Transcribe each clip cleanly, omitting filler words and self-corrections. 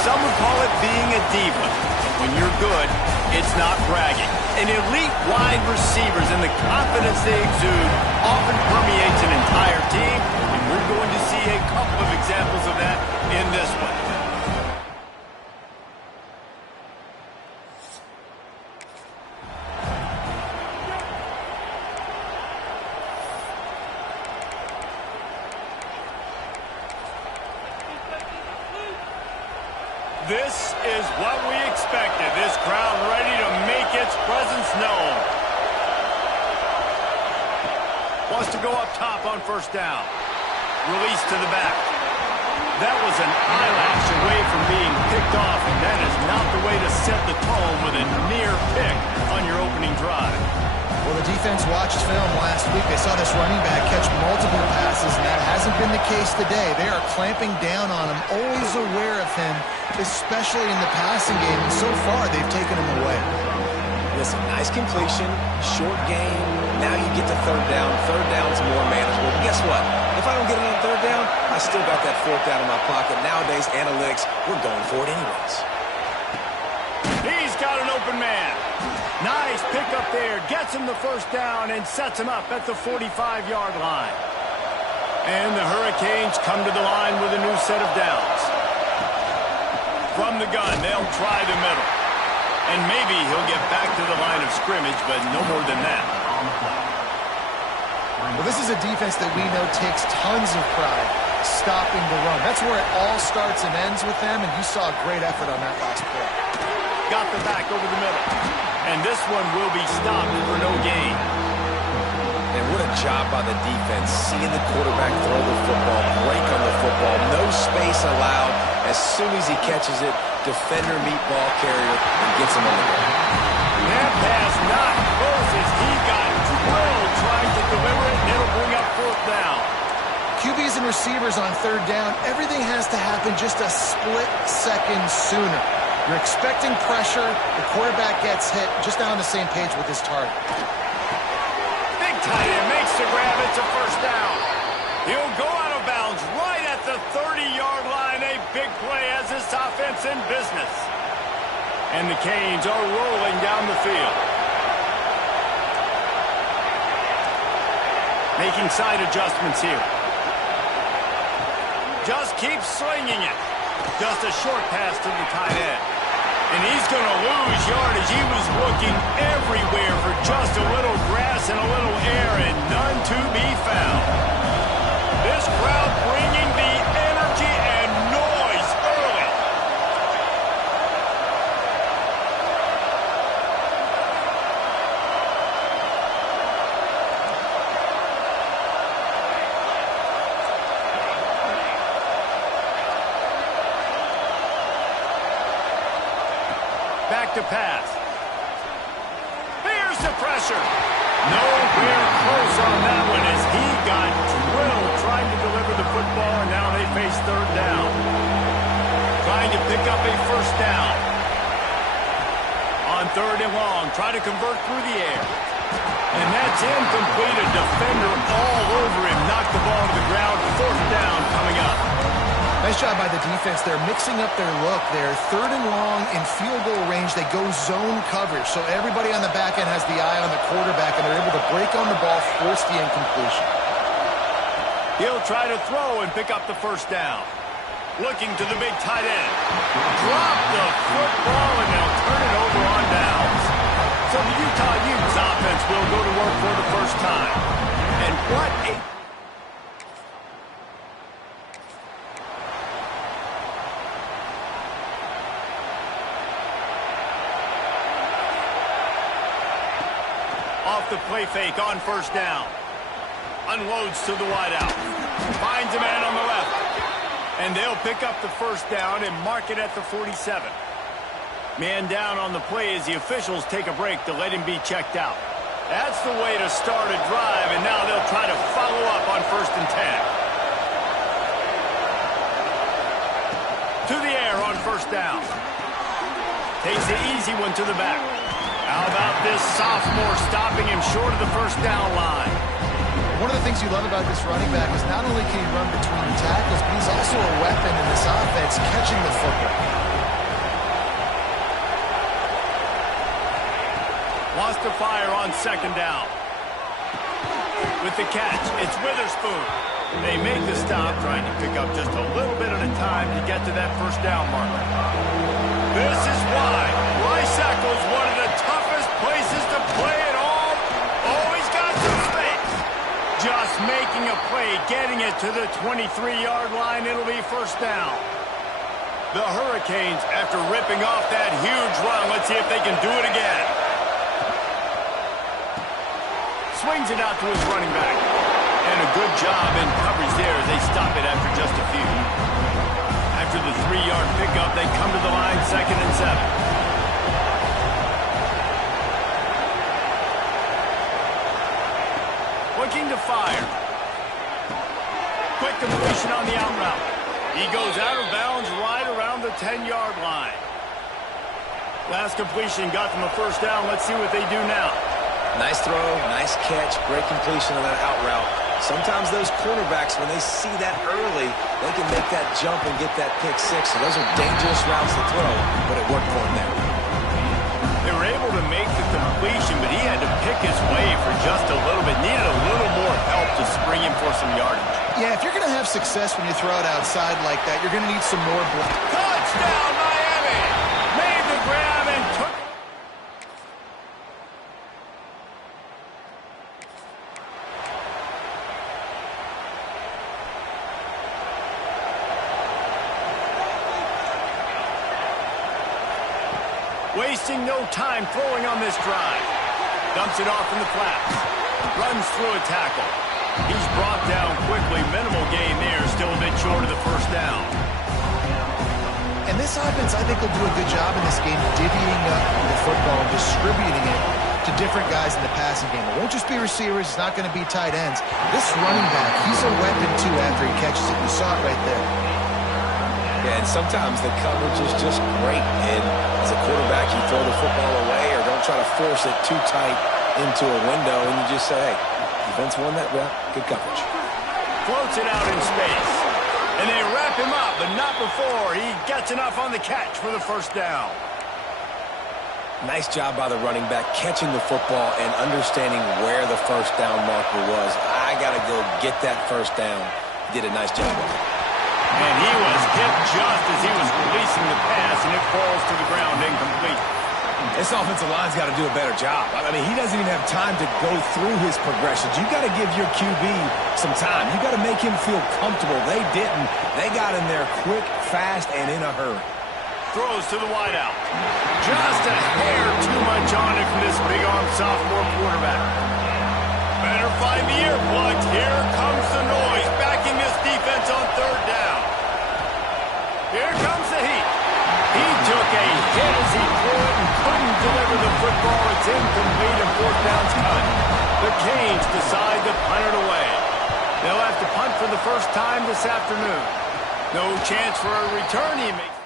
Some would call it being a diva. But when you're good, it's not bragging. And elite wide receivers and the confidence they exude often permeates an entire team, and we're going to see a couple of examples of that in this one. This is what we expected. This crowd ready to make its presence known. Wants to go up top on first down. Release to the back. That was an eyelash away from being picked off, and that is not the way to set the tone with a near pick on your opening drive. Well, the defense watched film last week. They saw this running back catch multiple passes, and that hasn't been the case today. They are clamping down on him, always aware of him, especially in the passing game. And so far, they've taken him away. Listen, nice completion, short game. Now you get to third down. Third down's more manageable. But guess what? If I don't get it on third down, I still got that fourth down in my pocket. Nowadays, analytics, we're going for it anyways. He's got an open man. Nice pickup there. Gets him the first down and sets him up at the 45-yard line. And the Hurricanes come to the line with a new set of downs. From the gun, they'll try the middle. And maybe he'll get back to the line of scrimmage, but no more than that. Well, this is a defense that we know takes tons of pride stopping the run. That's where it all starts and ends with them, and you saw a great effort on that last play. Got the back over the middle. And this one will be stopped for no gain. And what a job by the defense, seeing the quarterback throw the football, break on the football, no space allowed. As soon as he catches it, defender meet ball carrier and gets him on the ground. That pass not close as he got drilled trying to deliver it, and it'll bring up fourth down. QBs and receivers on third down, everything has to happen just a split second sooner. You're expecting pressure, the quarterback gets hit, just not on the same page with his target. Big tight end makes the grab, it's a first down. He'll go out of bounds right at the 30-yard line. A big play as this offense in business. And the Canes are rolling down the field. Making side adjustments here. Just keeps slinging it. Just a short pass to the tight end. And he's going to lose yardage. He was looking everywhere for just a little grass and a little air, and none to be found. This crowd bringing the energy and noise early. Back to pass. Here's the pressure. Nowhere close on that one as he got drilled trying to deliver the football, and now they face third down. Trying to pick up a first down. On third and long, try to convert through the air. And that's incomplete. A defender all over him. Knocked the ball to the ground. Fourth down coming up. Nice job by the defense. They're mixing up their look. They're third and long in field goal range. They go zone coverage. So everybody on the back end has the eye on the quarterback, and they're able to break on the ball, force the incompletion. He'll try to throw and pick up the first down. Looking to the big tight end. Drop the football, and they'll turn it over on downs. So the Utah Utes offense will go to work for the first time. And what a... Off the play fake on first down. Unloads to the wideout. Finds a man on the left. And they'll pick up the first down and mark it at the 47. Man down on the play as the officials take a break to let him be checked out. That's the way to start a drive, and now they'll try to follow up on first and 10. To the air on first down. Takes the easy one to the back. How about this sophomore stopping him short of the first down line? One of the things you love about this running back is not only can he run between tackles, but he's also a weapon in this offense, catching the football. to fire on second down. With the catch, it's Witherspoon. They make the stop, trying to pick up just a little bit at a time to get to that first down marker. This is why Rice Eccles, one of the toughest places to play at all. Oh, he's got some space. Just making a play, getting it to the 23-yard line. It'll be first down. The Hurricanes, after ripping off that huge run, let's see if they can do it again. Swings it out to his running back. And a good job in coverage there as they stop it after just a few. After the 3-yard pickup, they come to the line, 2nd and 7. Looking to fire. Quick completion on the out route. He goes out of bounds right around the 10-yard line. Last completion got them a first down. Let's see what they do now. Nice throw, nice catch, great completion on that out route. Sometimes those quarterbacks, when they see that early, they can make that jump and get that pick six. So those are dangerous routes to throw, but it worked for him there. They were able to make the completion, but he had to pick his way for just a little bit. Needed a little more help to spring him for some yardage. Yeah, if you're going to have success when you throw it outside like that, you're going to need some more block. Touchdown, Miami! Made the grab and took it. Wasting no time throwing on this drive. Dumps it off in the flats. Runs through a tackle. He's brought down quickly. Minimal gain there. Still a bit short of the first down. And this offense, I think, will do a good job in this game divvying up the football and distributing it to different guys in the passing game. It won't just be receivers. It's not going to be tight ends. This running back, he's a weapon, too, after he catches it. You saw it right there. Yeah, and sometimes the coverage is just great. And as a quarterback, you throw the football away or don't try to force it too tight into a window, and you just say, hey, defense won that rep. Good coverage. Floats it out in space. And they wrap him up, but not before he gets enough on the catch for the first down. Nice job by the running back catching the football and understanding where the first down marker was. I got to go get that first down. He did a nice job of it. And he was hit just as he was releasing the pass, and it falls to the ground incomplete. This offensive line's got to do a better job. I mean, he doesn't even have time to go through his progressions. You got to give your QB some time. You got to make him feel comfortable. They didn't. They got in there quick, fast, and in a hurry. Throws to the wideout. Just a hair too much on it from this big-arm sophomore quarterback. Better find the earplugs. Here comes the noise, backing this defense on third down. Here comes the heat. He took a hit as he threw it and couldn't deliver the football. It's incomplete and fourth down's cut. The Canes decide to punt it away. They'll have to punt for the first time this afternoon. No chance for a return. He makes.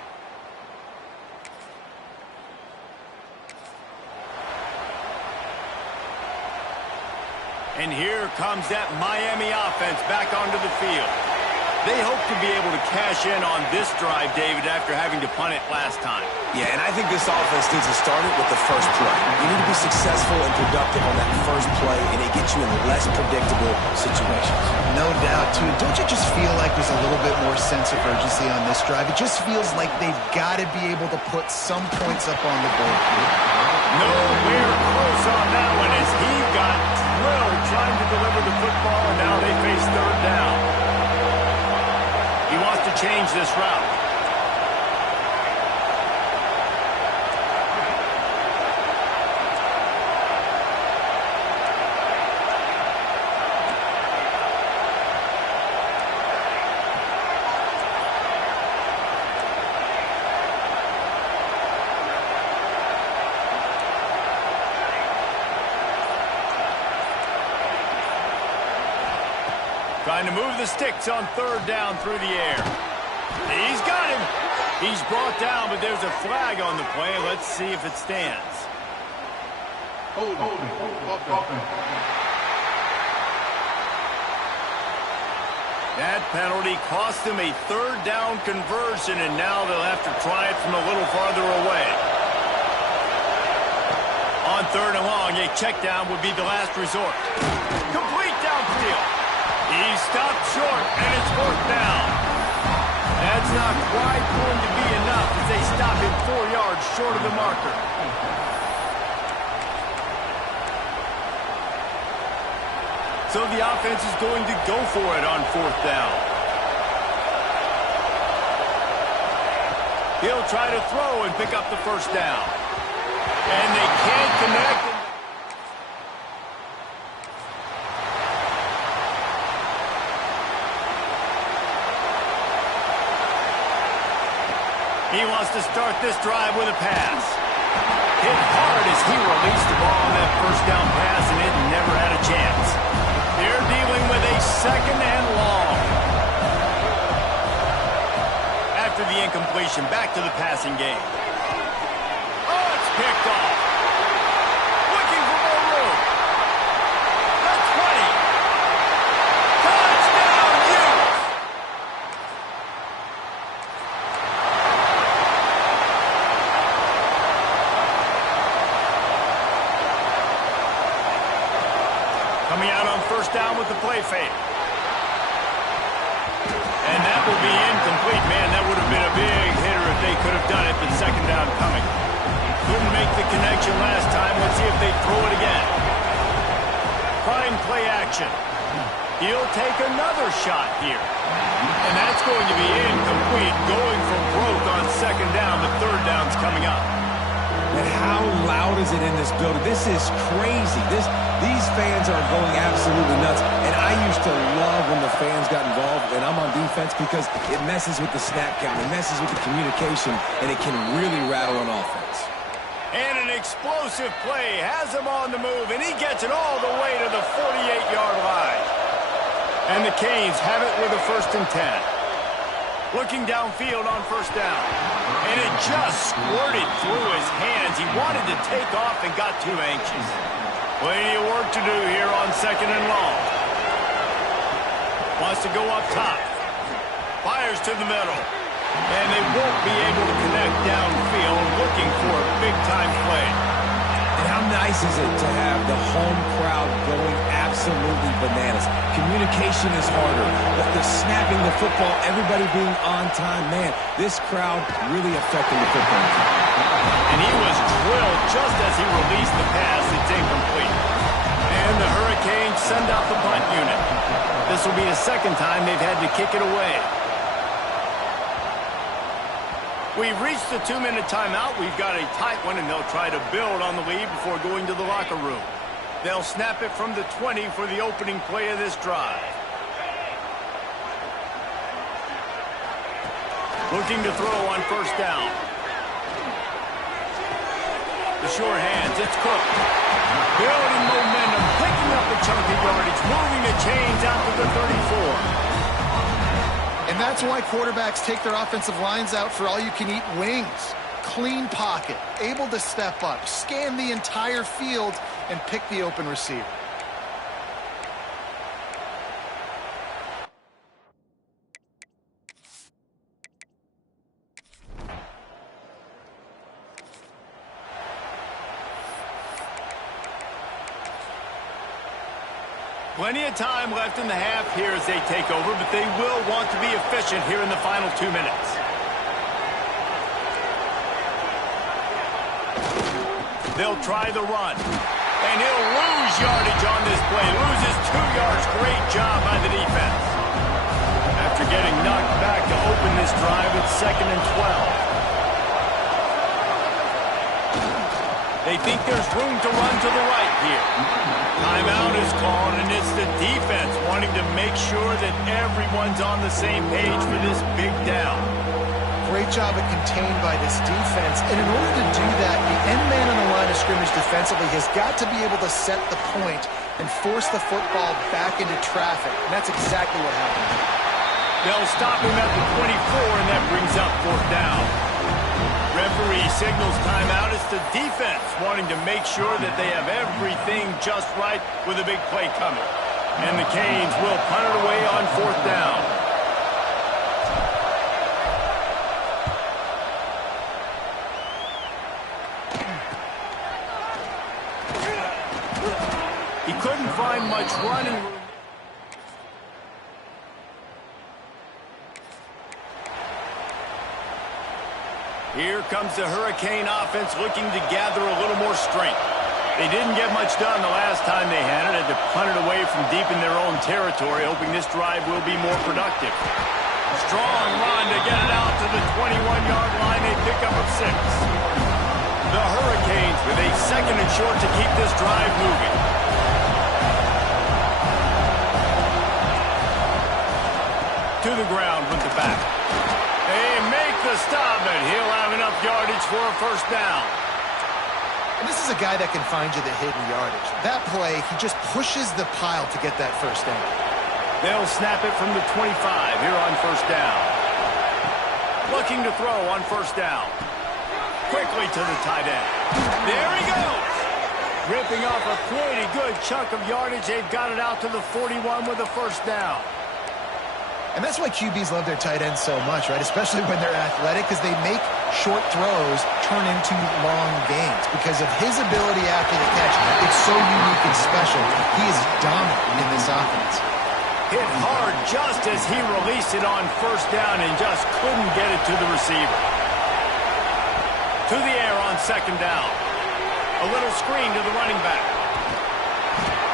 And here comes that Miami offense back onto the field. They hope to be able to cash in on this drive, David, after having to punt it last time. Yeah, and I think this offense needs to start it with the first play. You need to be successful and productive on that first play, and it gets you in less predictable situations. No doubt, too. Don't you just feel like there's a little bit more sense of urgency on this drive? It just feels like they've got to be able to put some points up on the board. Nowhere close on that one as he got drilled trying to deliver the football, and now they face third down. He wants to change this route. Trying to move the sticks on third down through the air. He's got him. He's brought down, but there's a flag on the play. Let's see if it stands. That penalty cost them a third down conversion, and now they'll have to try it from a little farther away. On 3rd and long, a check down would be the last resort. Complete downfield. He stopped short, and it's 4th down. That's not quite going to be enough as they stop him 4 yards short of the marker. So the offense is going to go for it on 4th down. He'll try to throw and pick up the 1st down. And they can't connect. He wants to start this drive with a pass. Hit hard as he released the ball on that 1st down pass, and it never had a chance. They're dealing with a 2nd and long. After the incompletion, back to the passing game. Oh, it's picked off. Looking for more room. The 20. Touchdown, Utes! Coming out on 1st down with the play fake. And that will be incomplete. Man, that would have been a big hitter if they could have done it, but 2nd down coming. Couldn't make the connection last time. Let's see if they throw it again. Prime play action. He'll take another shot here. And that's going to be incomplete. Going for broke on 2nd down. The 3rd down's coming up. And how loud is it in this building? This is crazy. These fans are going absolutely nuts. And I used to love when the fans got involved, and I'm on defense, because it messes with the snap count. It messes with the communication, and it can really rattle an offense. And an explosive play has him on the move, and he gets it all the way to the 48-yard line. And the Canes have it with a 1st and 10. Looking downfield on 1st down. And it just squirted through his hands. He wanted to take off and got too anxious. Plenty of work to do here on 2nd and long. Wants to go up top. Fires to the middle. And they won't be able to connect downfield, looking for a big-time play. And how nice is it to have the home crowd going absolutely bananas? Communication is harder. The snapping the football, everybody being on time. Man, this crowd really affecting the football team. And he was drilled just as he released the pass. It's incomplete. And the Hurricanes send out the punt unit. This will be the 2nd time they've had to kick it away. We've reached the 2-minute timeout. We've got a tight one, and they'll try to build on the lead before going to the locker room. They'll snap it from the 20 for the opening play of this drive. Looking to throw on 1st down. The sure hands, it's Cook. Building momentum, picking up a chunk of yardage, moving the chains out to the 34. And that's why quarterbacks take their offensive lines out for all-you-can-eat wings. Clean pocket, able to step up, scan the entire field, and pick the open receiver. Plenty of time left in the half here as they take over, but they will want to be efficient here in the final 2 minutes. They'll try the run. And he'll lose yardage on this play. Loses 2 yards. Great job by the defense. After getting knocked back to open this drive, it's 2nd and 12. They think there's room to run to the right here. Timeout is called, and it's the defense wanting to make sure that everyone's on the same page for this big down. Great job of contained by this defense. And in order to do that, the end man on the line of scrimmage defensively has got to be able to set the point and force the football back into traffic. And that's exactly what happened. They'll stop him at the 24, and that brings up 4th down. Referee signals timeout. It's the defense wanting to make sure that they have everything just right with a big play coming. And the Canes will punt it away on 4th down. couldn't find much running room. Here comes the Hurricane offense looking to gather a little more strength. They didn't get much done the last time they had it. Had to punt it away from deep in their own territory, hoping this drive will be more productive. Strong run to get it out to the 21-yard line. They pick up a 6. The Hurricanes with a 2nd and short to keep this drive moving. To the ground with the back. They make the stop, and he'll have enough yardage for a 1st down. And this is a guy that can find you the hidden yardage. That play, he just pushes the pile to get that 1st down. They'll snap it from the 25 here on 1st down. Looking to throw on 1st down. Quickly to the tight end. There he goes. Ripping off a pretty good chunk of yardage. They've got it out to the 41 with a 1st down. And that's why QBs love their tight ends so much, right? Especially when they're athletic, because they make short throws turn into long gains. Because of his ability after the catch, it's so unique and special. He is dominant in this offense. Hit hard just as he released it on 1st down and just couldn't get it to the receiver. To the air on 2nd down. A little screen to the running back.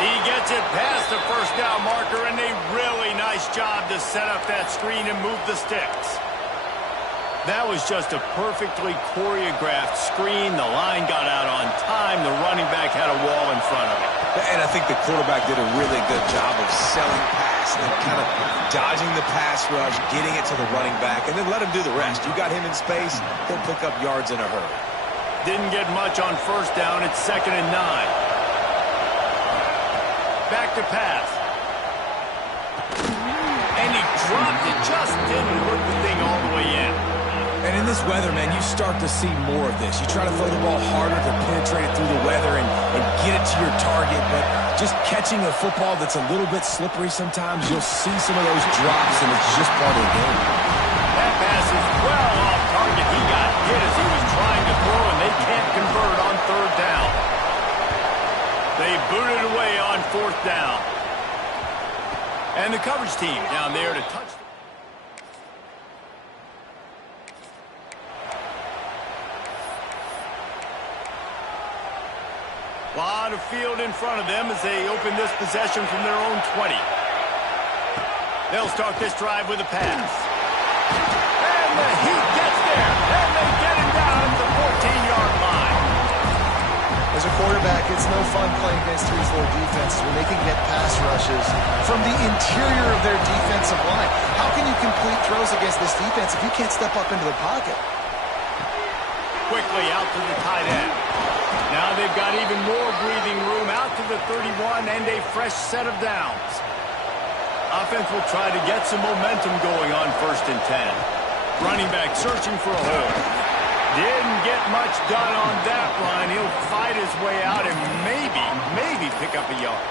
He gets it past the 1st down marker, and a really nice job to set up that screen and move the sticks. That was just a perfectly choreographed screen. The line got out on time. The running back had a wall in front of him. And I think the quarterback did a really good job of selling pass and kind of dodging the pass rush, getting it to the running back, and then let him do the rest. You got him in space, he'll pick up yards in a hurry. Didn't get much on 1st down. It's 2nd and 9. Back to pass. And he dropped it. Just didn't hook the thing all the way in. And in this weather, man, you start to see more of this. You try to throw the ball harder to penetrate it through the weather and get it to your target, but just catching a football that's a little bit slippery sometimes, you'll see some of those drops, and it's just part of the game. That pass is well off target. He got hit as he was trying to throw, and they can't convert on 3rd down. They booted away on 4th down. And the coverage team down there to touch. A lot of field in front of them as they open this possession from their own 20. They'll start this drive with a pass. And the Heat gets there. And they get him down at the 14-yard line. As a quarterback, it's no fun playing against 3-4 defenses when they can get pass rushes from the interior of their defensive line. How can you complete throws against this defense if you can't step up into the pocket? Quickly out to the tight end. Now they've got even more breathing room out to the 31 and a fresh set of downs. Offense will try to get some momentum going on 1st and 10. Running back searching for a hole. Didn't get much done on that line. He'll fight his way out and maybe pick up a yard.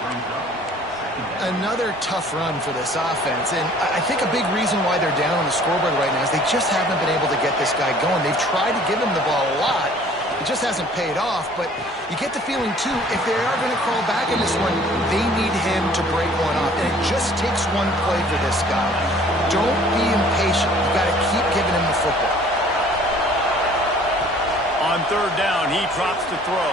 Another tough run for this offense, and I think a big reason why they're down on the scoreboard right now is they just haven't been able to get this guy going. They've tried to give him the ball a lot. It just hasn't paid off, but you get the feeling, too, if they are going to crawl back in this one, they need him to break one off, and it just takes one play for this guy. Don't be impatient. You got to keep giving him the football. On 3rd down, he drops the throw.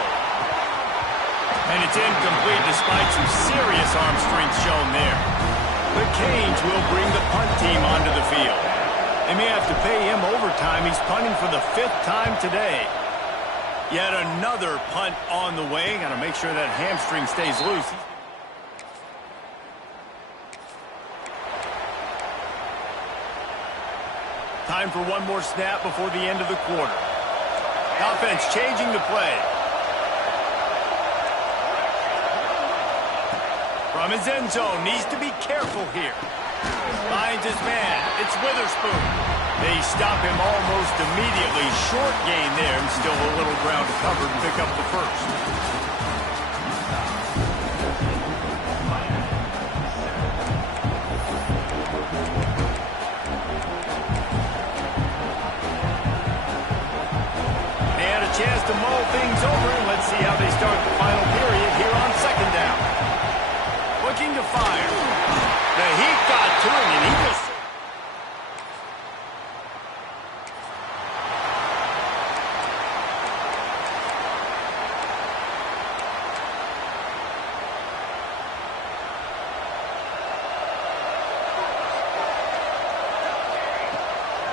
And it's incomplete despite some serious arm strength shown there. The Canes will bring the punt team onto the field. They may have to pay him overtime. He's punting for the 5th time today. Yet another punt on the way. Got to make sure that hamstring stays loose. Time for one more snap before the end of the quarter. Offense changing the play. From his end zone, needs to be careful here. Finds his man. It's Witherspoon. They stop him almost immediately. Short gain there, and still a little ground to cover to pick up the 1st. Chance to mull things over, and let's see how they start the final period here on 2nd down. fire. The heat got to him, and he just...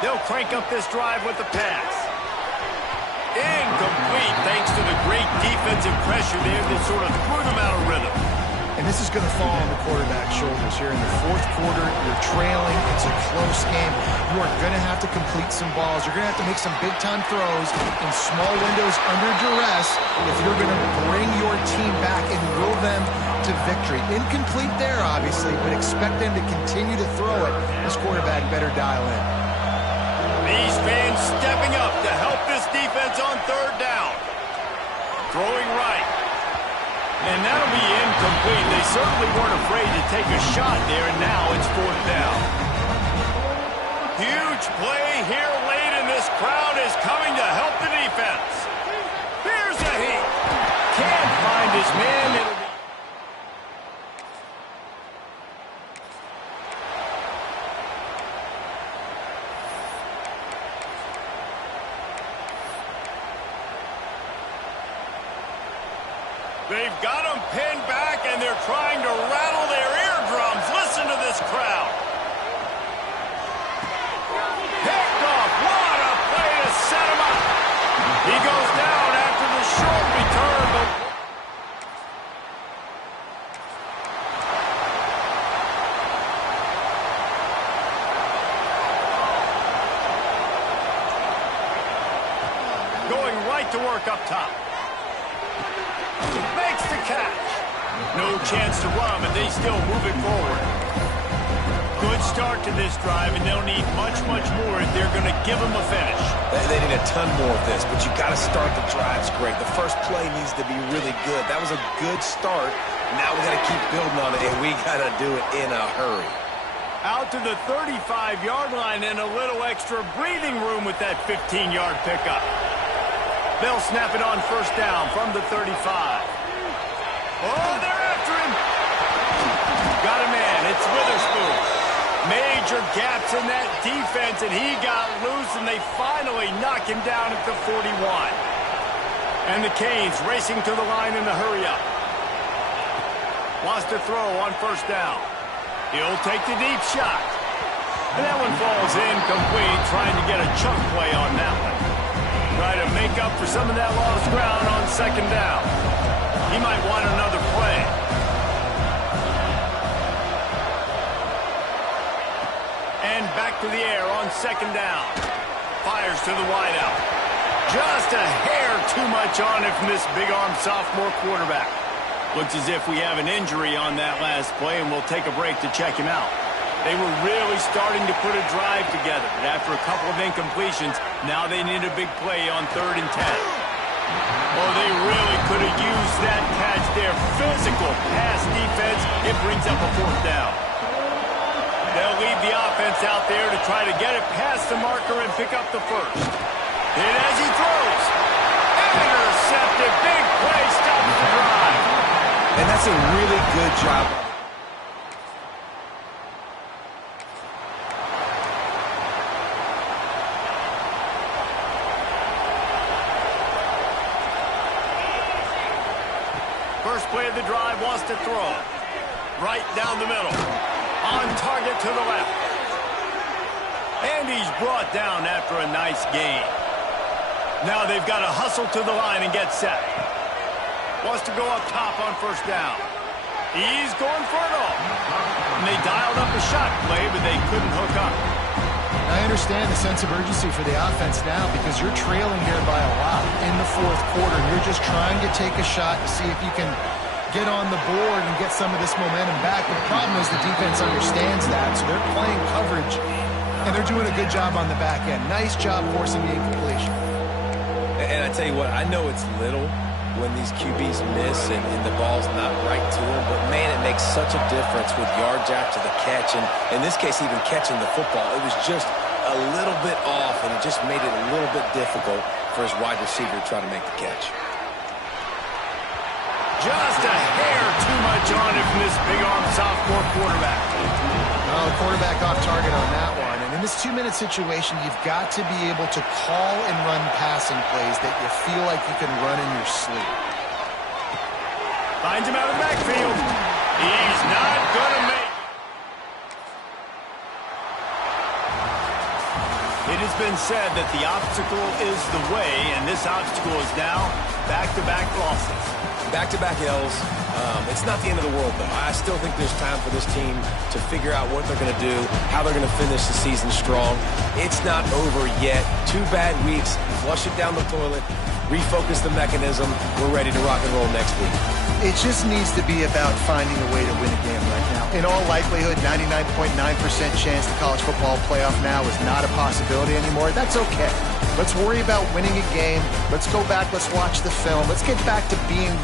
They'll crank up this drive with the pass. Incomplete thanks to the great defensive pressure there that sort of threw them out of rhythm. And this is going to fall on the quarterback's shoulders here in the fourth quarter. You're trailing. It's a close game. You are going to have to complete some balls. You're going to have to make some big-time throws in small windows under duress if you're going to bring your team back and will them to victory. Incomplete there, obviously, but expect them to continue to throw it. This quarterback better dial in. These fans stepping up to help this defense on third down. Throwing right. And that'll be incomplete. They certainly weren't afraid to take a shot there, and now it's fourth down. Huge play here late, and this crowd is coming to help the defense. Here's a heat. Can't find his man. It'll be... They've got them pinned back, and they're trying to rattle their eardrums. Listen to this crowd. Picked off. What a play to set him up. He goes down after the short return. Going right to work up top. Makes the catch. No chance to run, but they still move it forward. Good start to this drive, and they'll need much, much more if they're going to give them a finish. They need a ton more of this, but you got to start the drives great. The first play needs to be really good. That was a good start. Now we got to keep building on it, and we got to do it in a hurry. Out to the 35-yard line and a little extra breathing room with that 15-yard pickup. They'll snap it on first down from the 35. Oh, they're after him. Got a man. It's Witherspoon. Major gaps in that defense, and he got loose, and they finally knock him down at the 41. And the Canes racing to the line in the hurry-up. Wants to throw on first down. He'll take the deep shot. And that one falls incomplete, trying to get a chunk play on that one. Try to make up for some of that lost ground on second down. He might want another play. And back to the air on second down. Fires to the wideout. Just a hair too much on it from this big-arm sophomore quarterback. Looks as if we have an injury on that last play, and we'll take a break to check him out. They were really starting to put a drive together, but after a couple of incompletions, now they need a big play on 3rd and 10. Oh, they really could have used that catch there. Physical pass defense. It brings up a fourth down. They'll leave the offense out there to try to get it past the marker and pick up the first. And as he throws, intercepted. Big play, stops the drive. And that's a really good job. First play of the drive, wants to throw. Right down the middle. On target to the left. And he's brought down after a nice gain. Now they've got to hustle to the line and get set. Wants to go up top on first down. He's going for it all. And they dialed up a shot play, but they couldn't hook up. I understand the sense of urgency for the offense now because you're trailing here by a lot in the fourth quarter. You're just trying to take a shot to see if you can get on the board and get some of this momentum back. But the problem is the defense understands that, so they're playing coverage, and they're doing a good job on the back end. Nice job forcing the incompletion. And I tell you what, I know it's little when these QBs miss and the ball's not right to them, but man, it makes such a difference with yards after the catch, and in this case, even catching the football. It was just a little bit off, and it just made it a little bit difficult for his wide receiver to try to make the catch. Just a hair too much on it from this big-arm sophomore quarterback. Well, the quarterback off target on that one. And in this 2-minute situation, you've got to be able to call and run passing plays that you feel like you can run in your sleep. Finds him out of the backfield. He's not going to make it. It has been said that the obstacle is the way, and this obstacle is now back-to-back losses. Back-to-back L's. It's not the end of the world, though. I still think there's time for this team to figure out what they're going to do, how they're going to finish the season strong. It's not over yet. 2 bad weeks. Flush it down the toilet. Refocus the mechanism. We're ready to rock and roll next week. It just needs to be about finding a way to win a game right now. In all likelihood, 99.9% chance the college football playoff now is not a possibility anymore. That's okay. Let's worry about winning a game. Let's go back. Let's watch the film. Let's get back to being